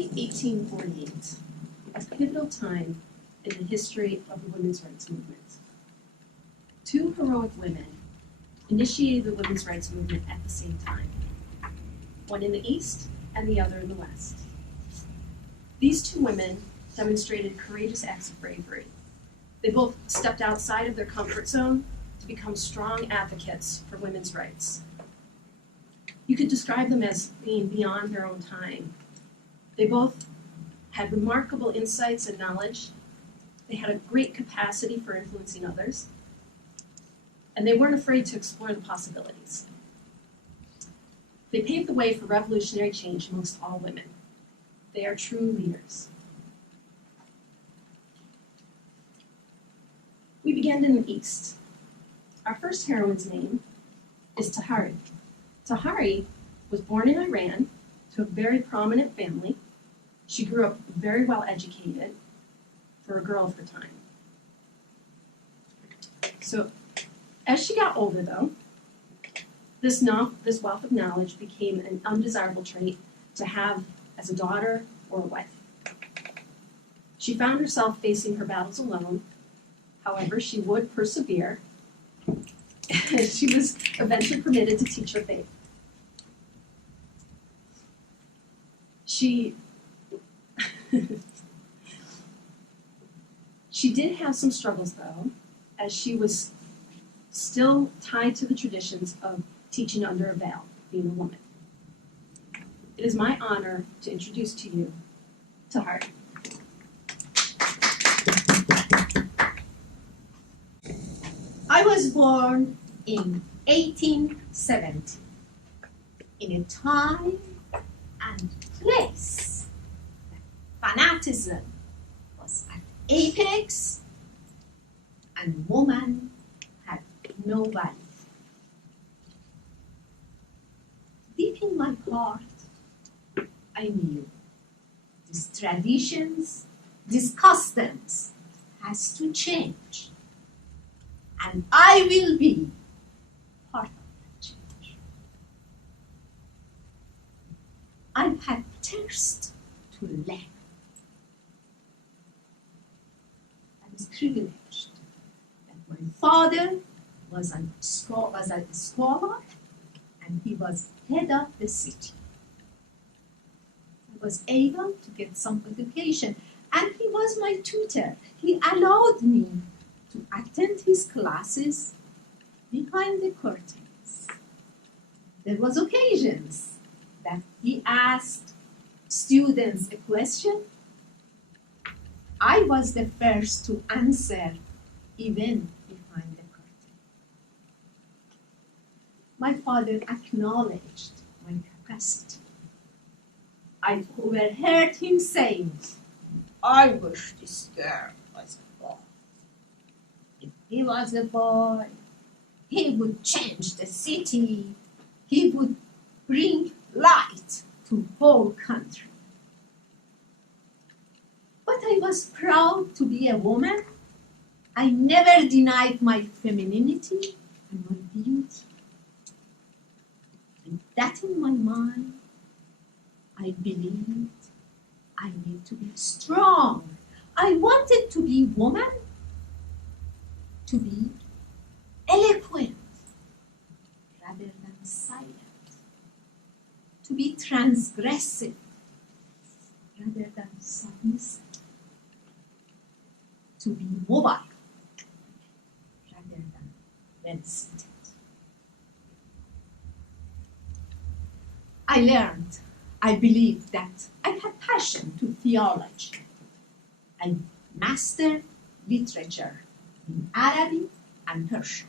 May 1848, a pivotal time in the history of the women's rights movement. Two heroic women initiated the women's rights movement at the same time, one in the East and the other in the West. These two women demonstrated courageous acts of bravery. They both stepped outside of their comfort zone to become strong advocates for women's rights. You could describe them as being beyond their own time. They both had remarkable insights and knowledge. They had a great capacity for influencing others, and they weren't afraid to explore the possibilities. They paved the way for revolutionary change amongst all women. They are true leaders. We began in the East. Our first heroine's name is Tahari. Tahari was born in Iran to a very prominent family. She grew up very well educated for a girl of her time. So as she got older, though, this wealth of knowledge became an undesirable trait to have as a daughter or a wife. She found herself facing her battles alone. However, she would persevere. She was eventually permitted to teach her faith. She did have some struggles, though, as she was still tied to the traditions of teaching under a veil, being a woman. It is my honor to introduce to you Tahari. I was born in 1870, in a time and place that fanaticism was at apex and woman had no value. Deep in my heart, I knew these traditions, these customs has to change. And I will be part of that change. I had thirst to learn. I was privileged that my father was a scholar and he was head of the city. I was able to get some education and he was my tutor. He allowed me to attend his classes behind the curtains. There was occasions that he asked students a question. I was the first to answer, even behind the curtain. My father acknowledged my capacity. I overheard him saying, "I wish this girl was a boy. If he was a boy, he would change the city. He would bring light to whole country." But I was proud to be a woman. I never denied my femininity and my beauty. With that in my mind, I believed I need to be strong. I wanted to be woman, to be eloquent rather than silent, to be transgressive rather than submissive, to be mobile rather than well-seated. I learned, I believed that I had passion to theology. I mastered literature in Arabic and Persian.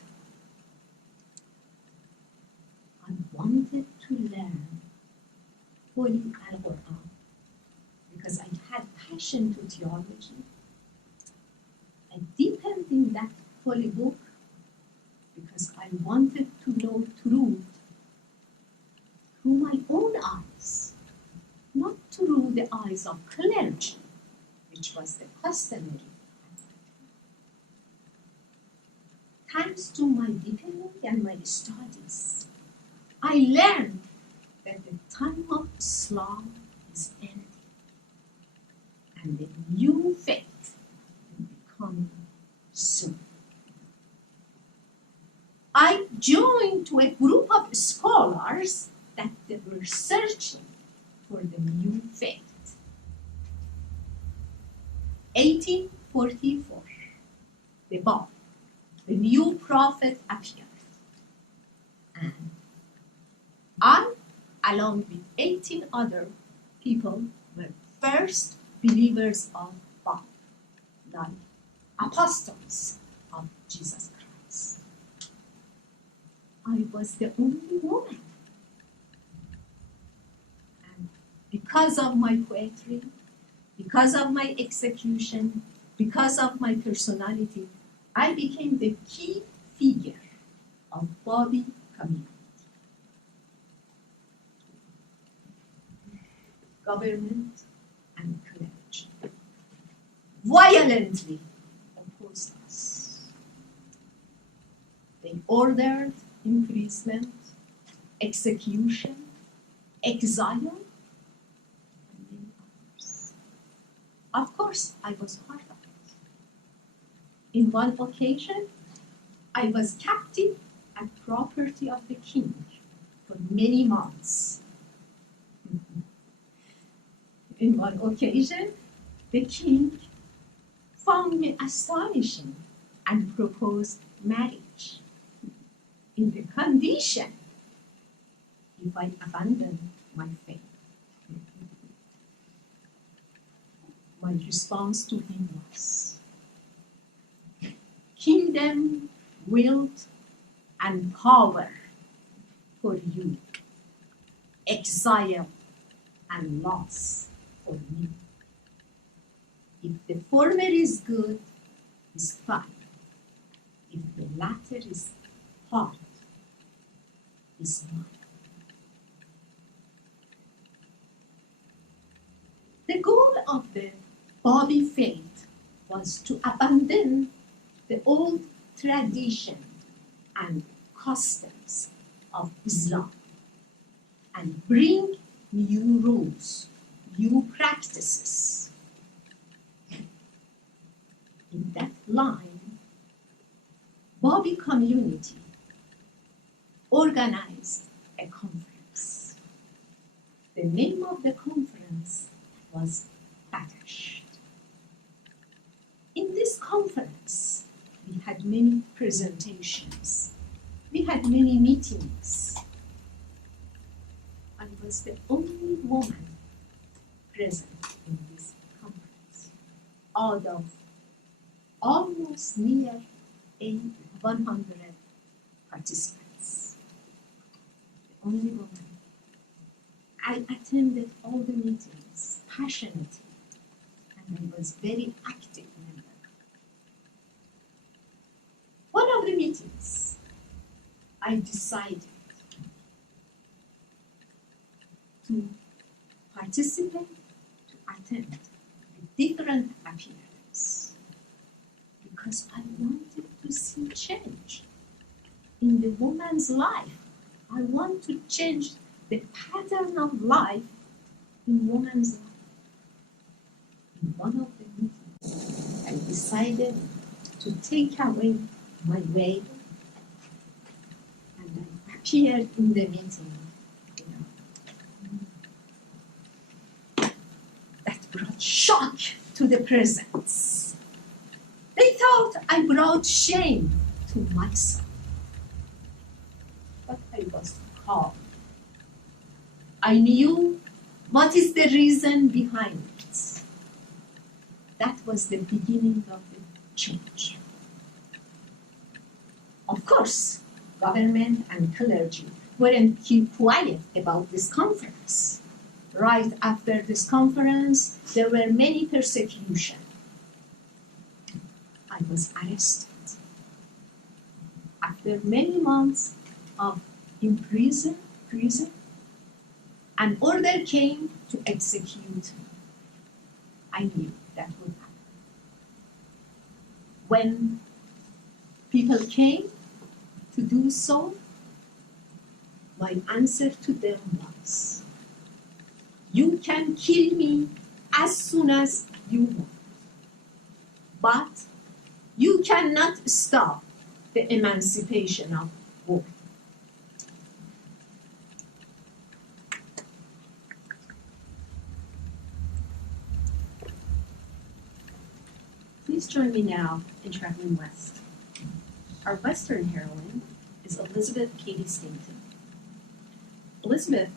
I wanted to learn Holy Al-Quran because I had passion to theology. I deepened in that holy book because I wanted to know truth through my own eyes, not through the eyes of clergy, which was the customary. Thanks to my deepening and my studies, I learned that the time of Islam is ending. and the new faith will be coming soon. I joined to a group of scholars that they were searching for the new faith. 1844, the Bab, the new prophet appeared. And I, along with 18 other people, were first believers of Bab, like apostles of Jesus Christ. I was the only woman. And because of my poetry, because of my execution, because of my personality, I became the key figure of Babi community. Government and clergy violently opposed us. They ordered imprisonment, execution, exile, and many others. Of course, I was part of it. In one occasion, I was captive and property of the king for many months. In one occasion, the king found me astonishing and proposed marriage in the condition if I abandon my faith. My response to him was, kingdom, wealth, and power for you, exile and loss for me. If the former is good, is fine. If the latter is hard, is mine. The goal of the Babi faith was to abandon the old tradition and customs of Islam and bring new rules, new practices. In that line, Babi community organized a conference. The name of the conference was Batash. In this conference, we had many presentations. We had many meetings. I was the only woman present in this conference out of almost near 100 participants. The only woman. I attended all the meetings passionately, and I was very active member. One of the meetings, I decided to participate, to attend a different appearance, because I wanted to see change in the woman's life. I want to change the pattern of life in woman's life. In one of the meetings, I decided to take away my veil, and I appeared in the meeting. That brought shock to the presence. They thought I brought shame to myself. But I was calm. I knew what is the reason behind it. That was the beginning of the change. Of course, government and clergy weren't keep quiet about this conference. Right after this conference, there were many persecutions. I was arrested. After many months of prison, an order came to execute me. I knew that would happen. When people came to do so, my answer to them was, you can kill me as soon as you want. But you cannot stop the emancipation of women. Please join me now in traveling west. Our western heroine is Elizabeth Cady Stanton. Elizabeth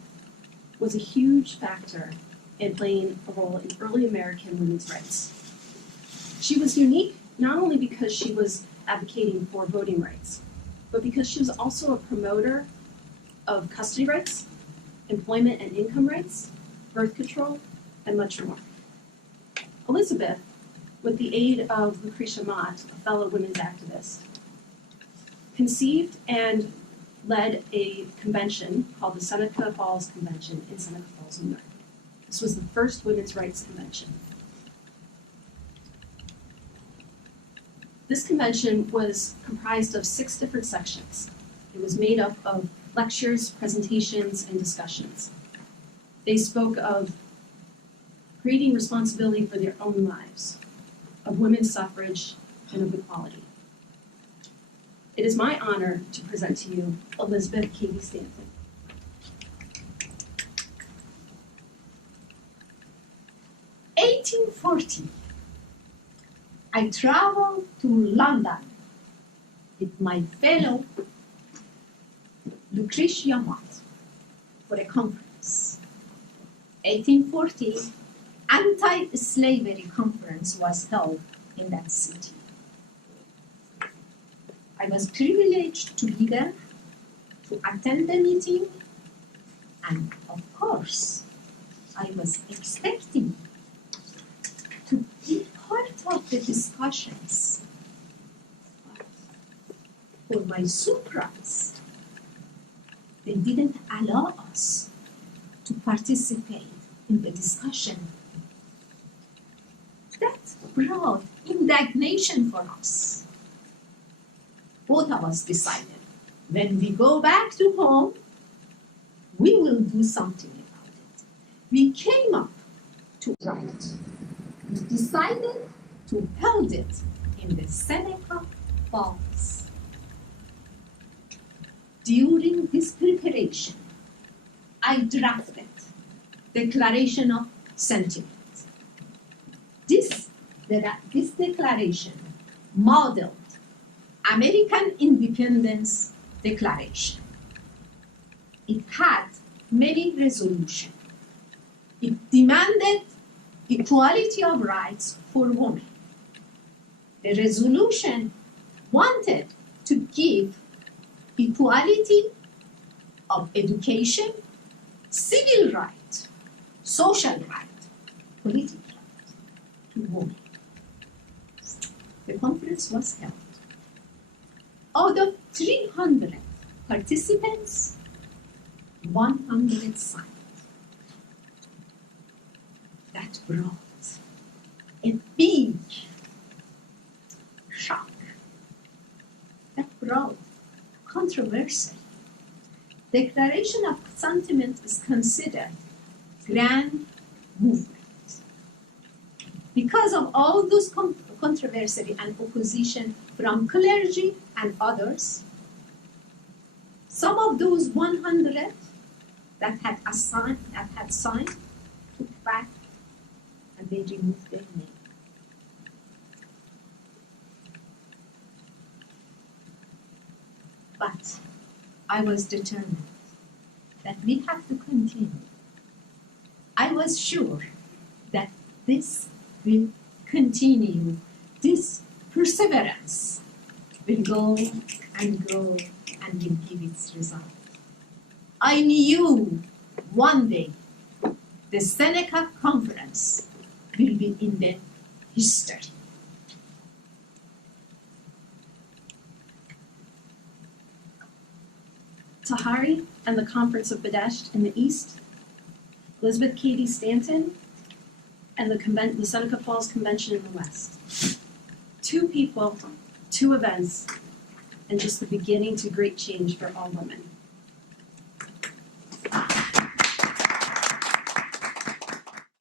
was a huge factor in playing a role in early American women's rights. She was unique not only because she was advocating for voting rights, but because she was also a promoter of custody rights, employment and income rights, birth control, and much more. Elizabeth, with the aid of Lucretia Mott, a fellow women's activist, conceived and led a convention called the Seneca Falls Convention in Seneca Falls, New York. This was the first women's rights convention. This convention was comprised of 6 different sections. It was made up of lectures, presentations, and discussions. They spoke of creating responsibility for their own lives, of women's suffrage, and of equality. It is my honor to present to you Elizabeth Cady Stanton. In 1840, I traveled to London with my fellow Lucretia Mott for a conference. 1840, anti-slavery conference was held in that city. I was privileged to be there, to attend the meeting, and of course, I was expecting to be part of the discussions. For my surprise, they didn't allow us to participate in the discussion. That brought indignation for us. Both of us decided, when we go back to home, we will do something about it. We came up to write. We decided to hold it in the Seneca Falls. During this preparation, I drafted Declaration of Sentiment. This declaration modeled American Independence Declaration. It had many resolutions. It demanded equality of rights for women. The resolution wanted to give equality of education, civil right, social right, political right to women. The conference was held. Out of 300 participants, 100 signed. That brought a big shock. That brought controversy. Declaration of Sentiment is considered grand movement. Because of all those controversy and opposition from clergy and others, some of those 100 that had signed took back and they removed their name. But I was determined that we have to continue. I was sure that this will continue. This perseverance will go and grow and will give its result. I knew one day the Seneca Conference will be in the history. Tahari and the Conference of Badesht in the east, Elizabeth Cady Stanton and the Seneca Falls Convention in the west. 2 people, 2 events, and just the beginning to great change for all women.